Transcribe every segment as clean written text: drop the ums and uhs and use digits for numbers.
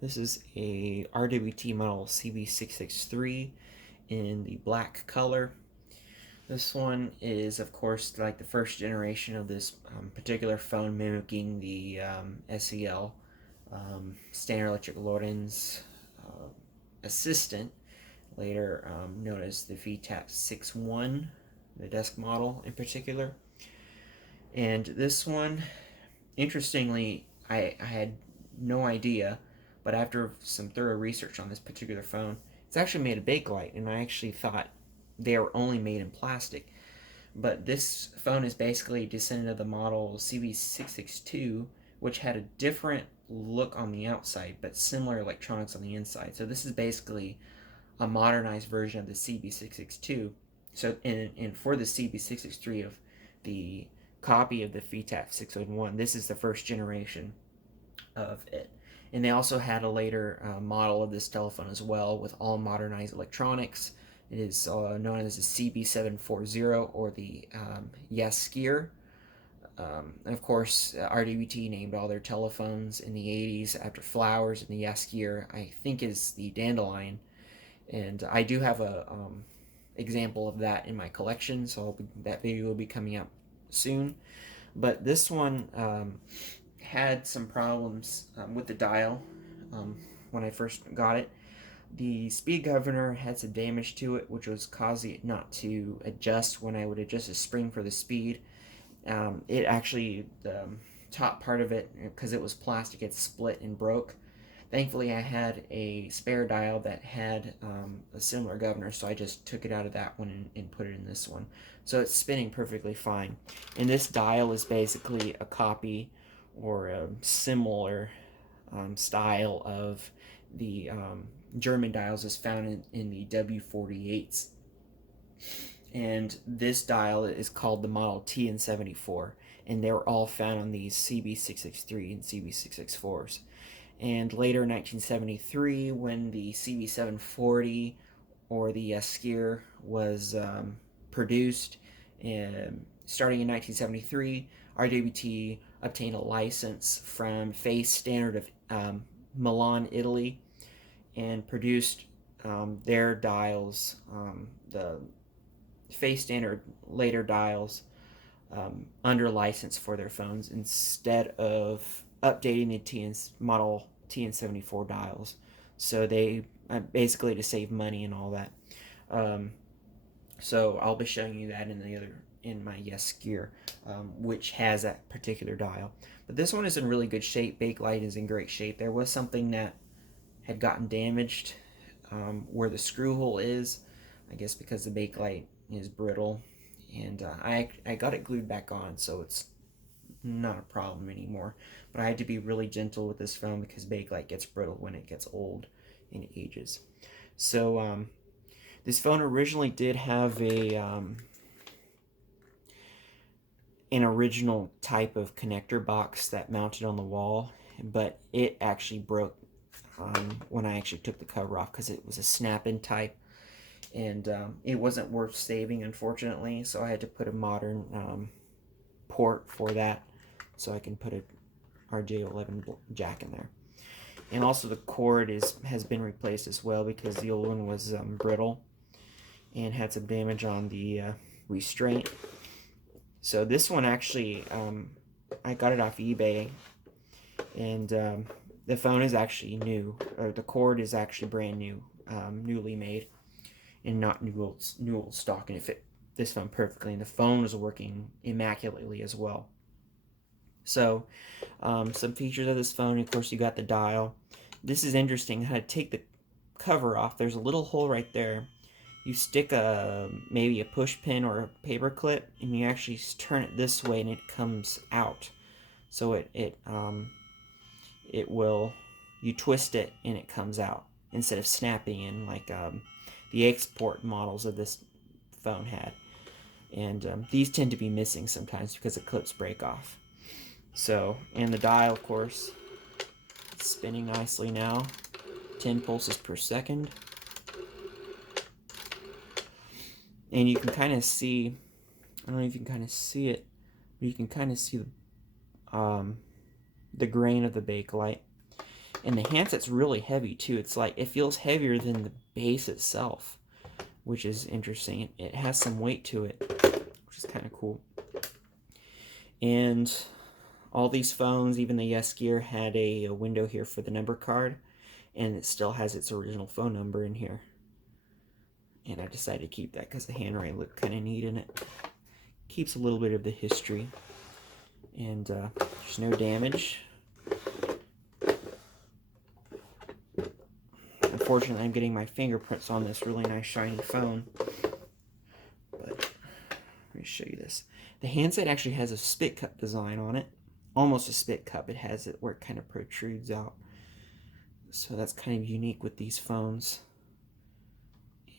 This is a RWT model CB663 in the black color. This one is, of course, like the first generation of this particular phone, mimicking the SEL, Standard Electric Lorentz Assistant, later known as the VTAP 6.1, the desk model in particular. And this one, interestingly, I had no idea, but after some thorough research on this particular phone, it's actually made of Bakelite, and I actually thought they were only made in plastic. But this phone is basically a descendant of the model CB662, which had a different look on the outside, but similar electronics on the inside. So this is basically a modernized version of the CB662. So, and for the CB663 of the copy of the VTAP 601, this is the first generation of it. And they also had a later model of this telephone as well with all modernized electronics. It is known as the CB740 or the Yaskier. And of course, RWT named all their telephones in the 80s after flowers, and the Yaskier, I think, is the dandelion. And I do have a example of that in my collection, so that video will be coming out soon. But this one had some problems with the dial when I first got it. The speed governor had some damage to it, which was causing it not to adjust when I would adjust the spring for the speed. It actually, the top part of it, because it was plastic, it split and broke. Thankfully, I had a spare dial that had a similar governor, so I just took it out of that one and put it in this one. So it's spinning perfectly fine. And this dial is basically a copy or a similar style of the German dials is found in the W48s. And this dial is called the model TN74, and they were all found on these CB663 and CB664s. And later in 1973, when the CB740 or the Yaskier was produced, starting in 1973, RWT obtained a license from Face Standard of Milan, Italy, and produced their dials, the Face Standard later dials, under license for their phones instead of updating the model TN74 dials. So they basically to save money and all that. So I'll be showing you that in my Yaskier, which has that particular dial. But this one is in really good shape. Bakelite is in great shape. There was something that had gotten damaged where the screw hole is, I guess because the Bakelite is brittle, and I got it glued back on, so it's not a problem anymore. But I had to be really gentle with this phone because Bakelite gets brittle when it gets old and ages. So this phone originally did have an original type of connector box that mounted on the wall, but it actually broke when I actually took the cover off because it was a snap-in type, and it wasn't worth saving, unfortunately. So I had to put a modern port for that, so I can put a RJ11 jack in there. And also the cord has been replaced as well because the old one was brittle and had some damage on the restraint. So this one actually, I got it off eBay, and the phone is actually new, or the cord is actually brand new, newly made, and not new old stock, and it fit this phone perfectly, and the phone was working immaculately as well. So some features of this phone, of course, you got the dial. This is interesting how to take the cover off. There's a little hole right there. You stick maybe a push pin or a paper clip, and you actually turn it this way, and it comes out. So it will, you twist it and it comes out instead of snapping in like the export models of this phone had. And these tend to be missing sometimes because the clips break off. So, and the dial, of course, it's spinning nicely now, 10 pulses per second. And you can kind of see, I don't know if you can kind of see it, but you can kind of see the grain of the Bakelite. And the handset's really heavy too. It's like, it feels heavier than the base itself, which is interesting. It has some weight to it, which is kind of cool. And all these phones, even the Yes Gear, had a window here for the number card, and it still has its original phone number in here. And I decided to keep that because the handwriting looked kind of neat in it. Keeps a little bit of the history. And there's no damage. Unfortunately, I'm getting my fingerprints on this really nice shiny phone. But let me show you this. The handset actually has a spit cup design on it. Almost a spit cup. It has it where it kind of protrudes out. So that's kind of unique with these phones.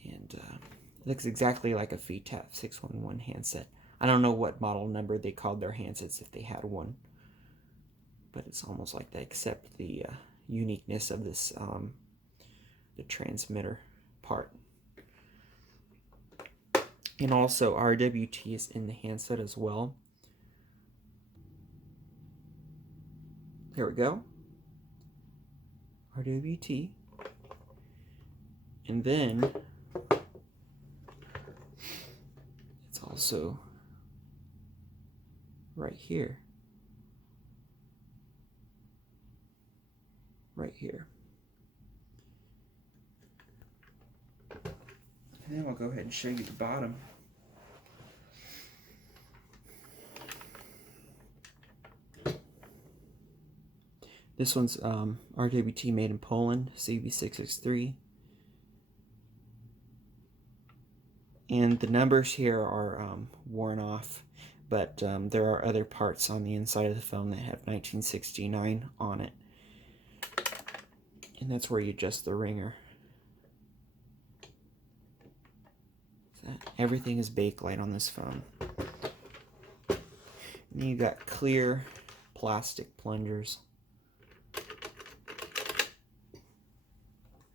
And it looks exactly like a VTAP 611 handset. I don't know what model number they called their handsets if they had one. But it's almost like that, except the uniqueness of this, the transmitter part. And also RWT is in the handset as well. There we go. RWT. And then it's also right here. Right here. And then I'll go ahead and show you the bottom. This one's RWT made in Poland, CB663. And the numbers here are worn off, but there are other parts on the inside of the phone that have 1969 on it. And that's where you adjust the ringer. Everything is bakelite on this phone. And then you got clear plastic plungers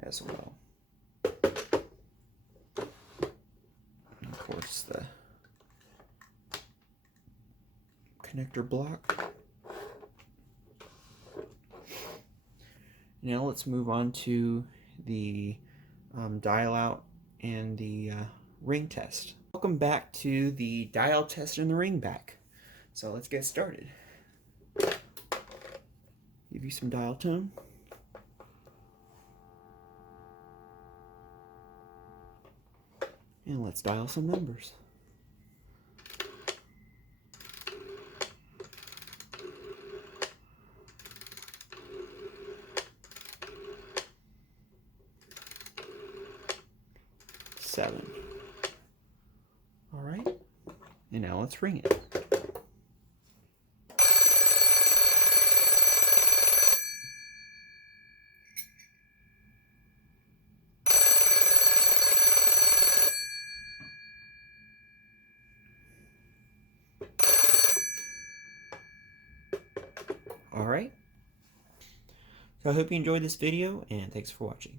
as well. And of course the connector block. Now let's move on to the dial out and the ring test. Welcome back to the dial test and the ring back. So let's get started. Give you some dial tone. And let's dial some numbers. Seven. All right, and now let's ring it. All right. So I hope you enjoyed this video, and thanks for watching.